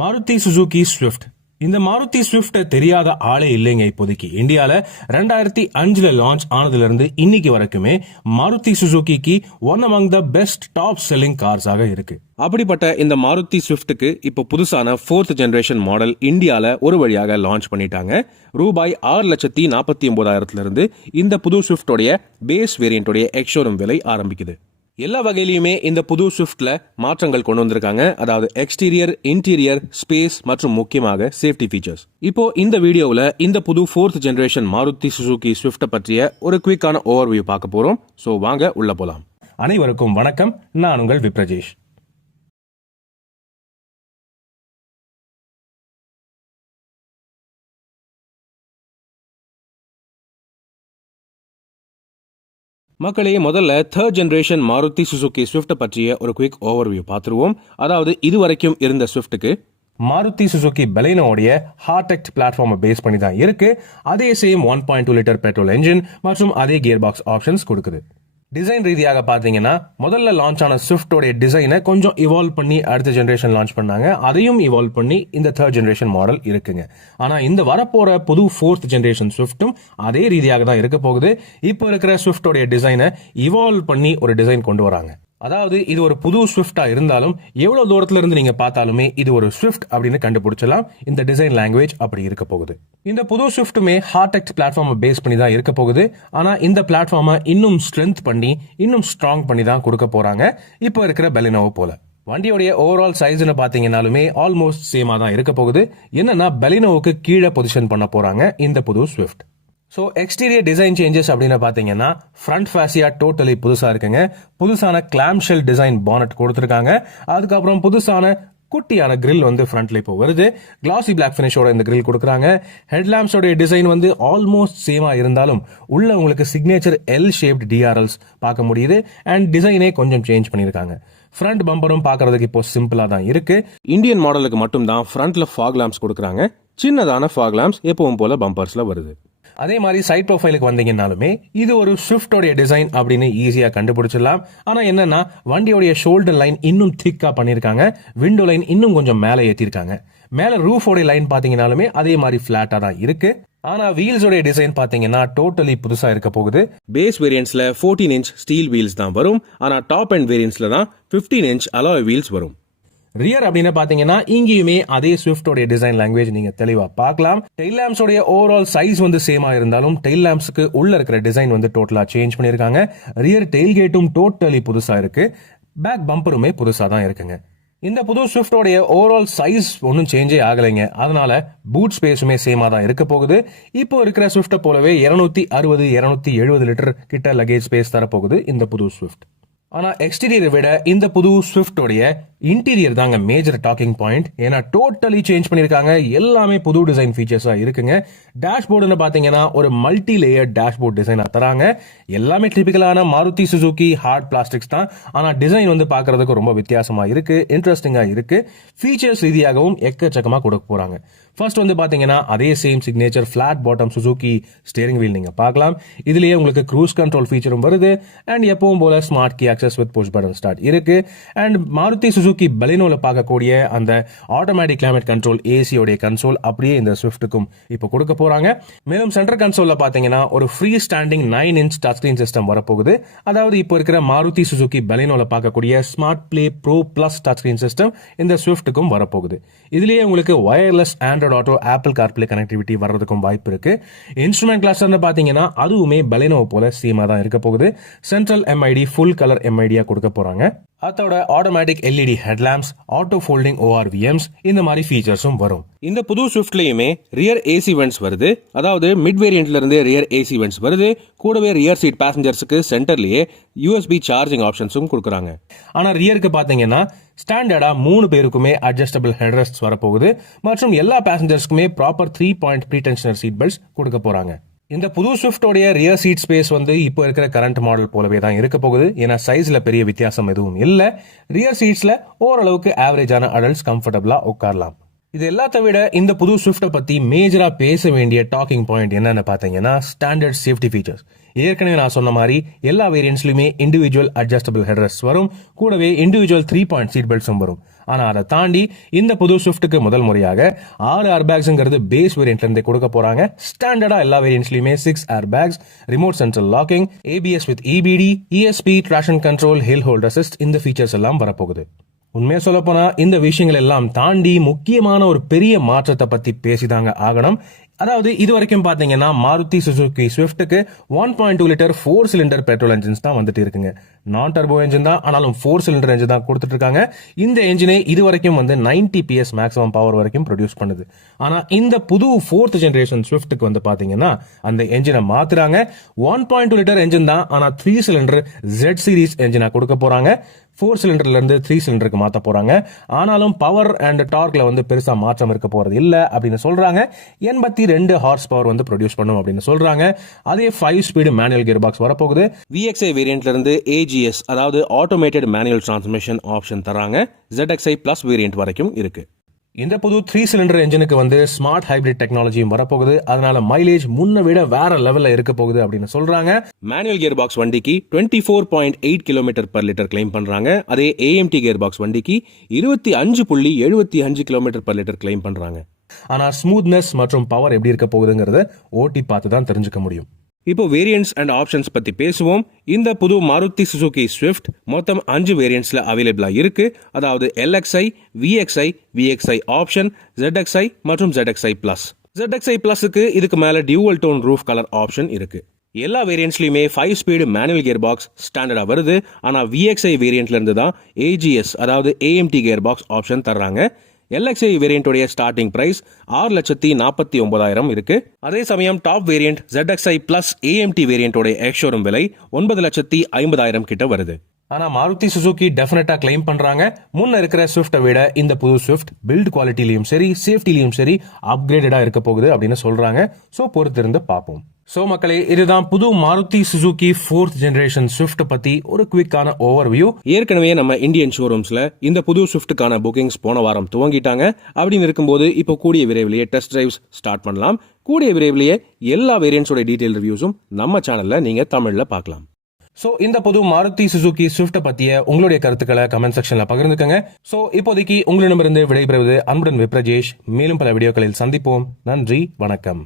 Maruti Suzuki Swift இந்த மாருதி ஸ்விஃப்ட்டை தெரியாத ஆளே இல்லைங்க இப்போதைக்கு. இந்தியாவில் ரெண்டாயிரத்தி அஞ்சில் லான்ச் ஆனதுலேருந்து இன்னைக்கு வரைக்குமே Maruti சுசுகிக்கு one among the best top selling கார்ஸாக இருக்கு. அப்படிப்பட்ட இந்த மாருதி ஸ்விஃப்ட்டுக்கு இப்போ புதுசான ஃபோர்த் ஜென்ரேஷன் மாடல் இந்தியாவில் ஒரு வழியாக லான்ச் பண்ணிட்டாங்க. ரூபாய் ஆறு லட்சத்தி நாற்பத்தி ஒன்பதாயிரத்துலேருந்து இந்த புது ஸ்விஃப்டோடைய பேஸ் வேரியண்டோடைய எக்ஷோரூம் விலை ஆரம்பிக்குது. எல்லா வகையிலையுமே இந்த புது ஸ்விஃப்டில் மாற்றங்கள் கொண்டு வந்திருக்காங்க. அதாவது எக்ஸ்டீரியர் இன்டீரியர் ஸ்பேஸ் மற்றும் முக்கியமாக சேஃப்டி ஃபீச்சர்ஸ் இப்போ இந்த வீடியோவில் இந்த புது ஃபோர்த் ஜென்ரேஷன் மாருதி சுசுகி ஸ்விஃப்டை பற்றிய ஒரு குவிக்கான ஓவர்வியூ பார்க்க போகிறோம் ஸோ வாங்க உள்ள போகலாம் அனைவருக்கும் வணக்கம். நான் உங்கள் விப்ரஜேஷ். மக்களே முதல்ல third generation Maruti Suzuki Swift பற்றிய ஒரு குயிக் ஓவர்வியூ பார்த்துருவோம். அதாவது இதுவரைக்கும் இருந்த ஸ்விஃப்ட்டுக்கு மாருதி சுசுகி பெலைனோடைய ஹார்டெக்ட் பிளாட்ஃபார்மை பேஸ் பண்ணி தான் இருக்கு. அதே same one point two litre petrol engine மற்றும் அதே கியர் பாக்ஸ் ஆப்ஷன்ஸ் கொடுக்குது. டிசைன் ரீதியாக பார்த்தீங்கன்னா முதல்ல லான்ச் ஆன ஸ்விஃப்டோடைய டிசைனை கொஞ்சம் இவால்வ் பண்ணி அடுத்த ஜென்ரேஷன் லான்ச் பண்ணாங்க. அதையும் இவால்வ் பண்ணி இந்த தேர்ட் ஜென்ரேஷன் மாடல் இருக்குங்க. ஆனால் இந்த வரப்போகிற புது ஃபோர்த் ஜென்ரேஷன் ஸ்விஃப்ட்டும் அதே ரீதியாக தான் இருக்க போகுது. இப்போ இருக்கிற ஸ்விஃப்டோடைய டிசைனை இவால்வ் பண்ணி ஒரு டிசைன் கொண்டு வராங்க. அதாவது இது ஒரு புது ஸ்விஃப்டா இருந்தாலும் எவ்வளவு தூரத்துல இருந்து நீங்க பார்த்தாலுமே இது ஒரு ஸ்விஃப்ட் அப்படின்னு கண்டுபிடிச்சலாம் இந்த டிசைன் லாங்குவேஜ் அப்படி இருக்க போகுது. இந்த புது ஸ்விஃப்ட்டுமே ஹார்டெக்ட் பிளாட்ஃபார்மை பேஸ் பண்ணி தான் இருக்க போகுது. ஆனா இந்த பிளாட்ஃபார்மை இன்னும் ஸ்ட்ரென்த் பண்ணி இன்னும் ஸ்ட்ராங் பண்ணி தான் கொடுக்க போறாங்க. இப்போ இருக்கிற பெலினோவை போல. வண்டியோடைய ஓவரால் சைஸ்னு பார்த்தீங்கன்னாலுமே ஆல்மோஸ்ட் சேமாக தான் இருக்க போகுது. என்னன்னா பெலினோவுக்கு கீழே பொசிஷன் பண்ண போறாங்க இந்த புது Swift so exterior design changes அப்படின்னு பார்த்தீங்கன்னா ஃப்ரண்ட் ஃபேசியா டோட்டலி புதுசாக இருக்குங்க. புதுசான கிளாம்ஷெல் டிசைன் பானட் கொடுத்துருக்காங்க. அதுக்கப்புறம் புதுசான குட்டியான கிரில் வந்து ஃப்ரண்ட்ல இப்போ வருது. கிளாசி பிளாக் ஃபினிஷோட இந்த கிரில் கொடுக்குறாங்க. ஹெட்லாம்ப்ஸோட டிசைன் வந்து ஆல்மோஸ்ட் சேமாக இருந்தாலும் உள்ள உங்களுக்கு சிக்னேச்சர் எல் ஷேப்ட் டிஆர்எல்ஸ் பார்க்க முடியுது. அண்ட் டிசைனே கொஞ்சம் சேஞ்ச் பண்ணியிருக்காங்க. ஃப்ரண்ட் பம்பரும் பார்க்கறதுக்கு இப்போ சிம்பிளாக தான் இருக்கு. இந்தியன் மாடலுக்கு மட்டும் தான் ஃப்ரண்ட்ல ஃபாக் லாம்ப்ஸ் கொடுக்குறாங்க. சின்னதான ஃபாக் லாம்ப்ஸ் எப்பவும் போல பம்பர்ஸ்ல வருது. அதே மாதிரி சைட் ப்ரொஃபைலுக்கு வந்தீங்கன்னாலுமே இது ஒரு ஸ்விஃப்டோடைய டிசைன் அப்படின்னு ஈஸியாக கண்டுபிடிச்சிடலாம். ஆனால் என்னன்னா வண்டியோடைய ஷோல்டர் லைன் இன்னும் திக்காக பண்ணியிருக்காங்க. விண்டோ லைன் இன்னும் கொஞ்சம் மேலே ஏற்றிருக்காங்க மேலே ரூஃபோடைய லைன் பாத்தீங்கன்னாலுமே அதே மாதிரி ஃப்ளாட்டாக தான் இருக்குது ஆனால் வீல்ஸோடைய டிசைன் பார்த்தீங்கன்னா டோட்டலி புதுசாக இருக்க போகுது. பேஸ் வேரியன்ஸில் ஃபோர்டீன் இன்ச் ஸ்டீல் வீல்ஸ் தான் வரும். ஆனால் டாப் அண்ட் வேரியன்ஸில் தான் 15 இன்ச் அலாய் வீல்ஸ் வரும். ரியர் அப்படின்னு பாத்தீங்கன்னா இங்கேயுமே அதே ஸ்விஃப்டோடைய டிசைன் லாங்குவேஜ் நீங்க தெளிவா பார்க்கலாம். டெயில் லேம்ப்ஸோடைய ஓவரால் சைஸ் வந்து சேமா இருந்தாலும் டெயில் லேம்ப்ஸுக்கு உள்ள இருக்கிற டிசைன் வந்து டோட்டலா சேஞ்ச் பண்ணிருக்காங்க ரியர் டெயில் கேட்டும் டோட்டலி புதுசா இருக்கு. பேக் பம்பருமே புதுசா தான் இருக்குங்க. இந்த புது ஸ்விஃப்டோடைய ஓவரால் சைஸ் ஒன்றும் சேஞ்சே ஆகலைங்க. அதனால பூட் ஸ்பேஸுமே சேமாக தான் இருக்க போகுது. இப்போ இருக்கிற ஸ்விஃப்ட்டை போலவே இரநூத்தி அறுபது இருநூத்தி எழுபது லிட்டர் கிட்ட லக்கேஜ் ஸ்பேஸ் தரப்போகுது இந்த புது ஸ்விஃப்ட் ஆனால் எக்ஸ்டீரியரை விட இந்த புது ஸ்விஃப்டோடைய இன்டீரியர் தாங்க மேஜர் டாக்கிங் பாயிண்ட் ஏன்னா டோட்டலி சேஞ்ச் பண்ணிருக்காங்க. எல்லாமே புது டிசைன் ஃபீச்சர்ஸா இருக்குங்க. டேஷ்போர்டுன்னு பாத்தீங்கன்னா ஒரு மல்டி லேயர் டேஷ்போர்ட் டிசைனாக தராங்க. எல்லாமே டிபிக்கலான மாருதி சுசுகி ஹார்ட் பிளாஸ்டிக்ஸ் தான். ஆனா டிசைன் வந்து பார்க்கறதுக்கு ரொம்ப வித்தியாசமா இருக்கு. இன்ட்ரெஸ்டிங்கா இருக்கு. ஃபீச்சர்ஸ் ரீதியாகவும் எக்கச்சக்கமா கொடுக்க போறாங்க. ஃபர்ஸ்ட் வந்து பாத்தீங்கன்னா அதே same signature flat bottom Suzuki steering wheel நீங்க பார்க்கலாம் இதுலயே உங்களுக்கு க்ரூஸ் கண்ட்ரோல் ஃபீச்சரும் வருது. அண்ட் எப்பவும் போல smart key access with push button start இருக்கு. அண்ட் மாருதி சுசுகி பலினோல பார்க்கக்கூடிய அந்த ஆட்டோமேட்டிக் கிளைமேட் கண்ட்ரோல் ஏசியோடைய கன்சோல் அப்படியே இந்த ஸ்விஃப்ட்டுக்கும் இப்போ கொடுக்க போறாங்க. மேலும் சென்டர் கன்சோலில் பார்த்தீங்கன்னா ஒரு free standing nine inch touch screen system வரப்போகுது. அதாவது இப்போ இருக்கிற மாருதி சுசுகி பலினோவில் பார்க்கக்கூடிய smart play pro plus touch screen system இந்த ஸ்விஃப்ட்டுக்கும் வரப்போகுது. இதுலயே உங்களுக்கு wireless Android auto Apple CarPlay connectivity வர்றதுக்கும் வாய்ப்பு இருக்கு. இன்ஸ்ட்ருமெண்ட் கிளஸ்டர்னு பார்த்தீங்கன்னா அதுவுமே பலினோவை போல சேமா தான் இருக்க போகுது. சென்ட்ரல் எம்ஐடி ஃபுல் கலர் எம்ஐடியா கொடுக்க போகிறாங்க அதோட automatic LED headlamps auto folding ORVMs இந்த மாதிரி ஃபீச்சர்ஸும் வரும். இந்த புது ஸ்விஃப்ட்லயுமே ரியர் ஏசி வென்ட்ஸ் வருது. அதாவது மிட் வேரியன்ட்ல இருந்து ரியர் ஏசி வென்ட்ஸ் வருது. கூடவே ரியர் சீட் பேசஞ்சர்ஸ்க்கு சென்டர்லயே யூஎஸ்பி சார்ஜிங் ஆப்ஷன்ஸும் கொடுக்குறாங்க. ஆனா ரியருக்கு பாத்தீங்கன்னா ஸ்டாண்டர்டா மூணு பேருக்குமே அட்ஜஸ்டபிள் ஹெட்ரெஸ்ட் வரப்போகுது. மற்றும் எல்லா பேசஞ்சர்ஸ்க்குமே proper three point pretensioner seat belts கொடுக்க போறாங்க. இந்த புது ஸ்விஃப்டோடைய ரியர் சீட் ஸ்பேஸ் வந்து இப்போ இருக்கிற கரண்ட் மாடல் போலவே தான் இருக்க போகுது. ஏன்னா சைஸில் பெரிய வித்தியாசம் எதுவும் இல்லை. ரியர் சீட்ஸில் ஓரளவுக்கு ஆவரேஜான அடல்ட்ஸ் கம்ஃபர்டபுளாக உட்காரலாம். இது எல்லாத்த விட இந்த புது ஸ்விஃப்ட்டை பற்றி மேஜராக பேச வேண்டிய டாக்கிங் பாயிண்ட் என்னென்னு பார்த்தீங்கன்னா ஸ்டாண்டர்ட் சேஃப்டி ஃபீச்சர்ஸ் ஏற்கனவே நான் சொன்ன மாதிரி எல்லா வேரியன்ட்ஸ்லயுமே இண்டிவிஜுவல் அட்ஜஸ்டபிள் ஹெட்ரஸ் வரும். கூடவே இண்டிவிஜுவல் த்ரீ பாயிண்ட் சீட் பெல்ட்ஸும் வரும். ஆனால் அதை தாண்டி இந்த புது ஸ்விஃப்ட்டுக்கு முதல் முறையாக ஆறு ஏர் பேக்ஸுங்கிறது பேஸ் வேரியன்ட்லேருந்தே கொடுக்க போகிறாங்க ஸ்டாண்டர்டாக எல்லா வேரியன்ட்ஸ்லையுமே six air bags remote central locking ABS with EBD ESP traction control hill hold assist இந்த ஃபீச்சர்ஸ் எல்லாம் வரப்போகுது. உண்மையை சொல்ல போனா இந்த விஷயங்கள் எல்லாம் தாண்டி முக்கியமான ஒரு பெரிய மாற்றத்தை பத்தி பேசிதாங்க ஆகணும். அதாவது இது வரைக்கும் பாத்தீங்கன்னா Maruti Suzuki ஸ்விஃப்ட்டுக்கு one point two litre four cylinder petrol engines தான் வந்துட்டு இருக்குங்க. நான் டர்போ என்ஜின் தான் ஆனாலும் ஃபோர் சிலிண்டர் என்ஜின் தான் கொடுத்துட்டு இருக்காங்க இந்த என்ஜினே இது வரைக்கும் வந்து 90 பிஎஸ் மேக்ஸிமம் பவர் வரைக்கும் ப்ரொடியூஸ் பண்ணுது. ஆனா இந்த புது ஃபோர்த் ஜென்ரேஷன் ஸ்விஃப்ட்டுக்கு வந்து பாத்தீங்கன்னா அந்த என்ஜினை மாத்துறாங்க. One point two litre engine தான் ஆனா த்ரீ சிலிண்டர் ஜெட் சீரிஸ் என்ஜினா கொடுக்க போறாங்க. ஃபோர் சிலிண்டர்லேருந்து த்ரீ சிலிண்டருக்கு மாற்ற போகிறாங்க ஆனாலும் பவர் அண்ட் டார்க்கில் வந்து பெருசாக மாற்றம் இருக்க போகிறது இல்லை அப்படின்னு சொல்கிறாங்க எண்பத்தி ரெண்டு ஹார்ஸ் பவர் வந்து ப்ரொடியூஸ் பண்ணும் அப்படின்னு சொல்கிறாங்க அதே five speed manual gear box வரப்போகுது விஎக்ஸ்ஐ வேரியண்ட்லேருந்து ஏஜிஎஸ் அதாவது ஆட்டோமேட்டட் மேனுவல் டிரான்ஸ்மிஷன் ஆப்ஷன் தராங்க. ஜெட்எக்ஸ்ஐ ப்ளஸ் வேரியண்ட் வரைக்கும் இருக்குது இந்த புது த்ரீ சிலிண்டர் என்ஜினுக்கு வந்து ஸ்மார்ட் ஹைபிரிட் டெக்னாலஜியும் வரப்போகுது. அதனால மைலேஜ் முன்ன விட வேற லெவல்ல இருக்க போகுது அப்படின்னு சொல்றாங்க. மேனுவல் கியர் பாக்ஸ் வண்டிக்கு twenty four point eight kilometre per litre claim பண்றாங்க. அதே ஏஎம்டி கியர் பாக்ஸ் வண்டிக்கு இருபத்தி அஞ்சு புள்ளி எழுபத்தி அஞ்சு கிலோமீட்டர் பர் லிட்டர் கிளைம் பண்றாங்க. ஆனா ஸ்மூத்னஸ் மற்றும் பவர் எப்படி இருக்க போகுதுங்கிறத ஓட்டி பார்த்து தான் தெரிஞ்சுக்க முடியும். இப்போ வேரியன்ட்ஸ் அண்ட் ஆப்ஷன்ஸ் பத்தி பேசுவோம். இந்த புது மாருதி சுசுகி ஸ்விஃப்ட் மொத்தம் அஞ்சு வேரியன்ட்ஸில் அவைலபிளா இருக்கு. அதாவது LXi VXi VXi option ZXi மற்றும் ஜெட்எக்ஸ்ஐ பிளஸ் ZXi பிளஸுக்கு இதுக்கு மேல dual tone roof colour option இருக்கு. எல்லா வேரியன்ட்ஸ்லையுமே five speed manual gear box ஸ்டாண்டர்டாக வருது. ஆனால் விஎக்ஸ்ஐ வேரியண்ட்லேருந்து தான் ஏஜிஎஸ் அதாவது ஏஎம்டி கியர் பாக்ஸ் ஆப்ஷன் தர்றாங்க. எல்எக்ஸ்ஐ வேரியண்ட்டுடைய ஸ்டார்டிங் பிரைஸ் ஆறு லட்சத்தி நாற்பத்தி ஒன்பதாயிரம் இருக்கு. அதே சமயம் top variant ZXi plus AMT வேரியண்ட்டோடைய ex showroom விலை ஒன்பது லட்சத்தி ஐம்பதாயிரம் கிட்ட வருது. ஆனால் மாருதி சுசுகி டெஃபினட்டாக கிளைம் பண்ணுறாங்க முன்ன இருக்கிற ஸ்விஃப்ட்டை விட இந்த புது ஸ்விஃப்ட் பில்ட் குவாலிட்டிலையும் சரி சேஃப்டிலையும் சரி அப்கிரேடடாக இருக்க போகுது அப்படின்னு சொல்கிறாங்க ஸோ பொறுத்திருந்து பார்ப்போம். ஸோ மக்களே இதுதான் புது Maruti Suzuki fourth generation Swift பத்தி ஒரு குவிக்கான ஓவர் வியூ ஏற்கனவே நம்ம இந்தியன் ஷோரூம்ஸ்ல இந்த புது ஸ்விஃப்ட்டுக்கான புக்கிங்ஸ் போன வாரம் துவங்கிட்டாங்க. அப்படின்னு இருக்கும்போது இப்போ கூடிய விரைவிலேயே டெஸ்ட் டிரைவ்ஸ் ஸ்டார்ட் பண்ணலாம். கூடிய விரைவிலேயே எல்லா வேரியன்ட்ஸோட டீடைல் ரிவ்யூஸும் நம்ம சேனல்ல நீங்க தமிழ்ல பார்க்கலாம். சோ இந்த புது மாருதி சுசுகி ஸ்விஃப்ட் பத்திய உங்களுடைய கருத்துக்களை கமெண்ட் செக்ஷன்ல பகிர்ந்துக்கங்க. சோ இப்போதைக்கு உங்களிடமிருந்து விடைபெறுவது அன்புடன் விப்ரஜேஷ். மேலும் பல வீடியோக்களில் சந்திப்போம். நன்றி வணக்கம்.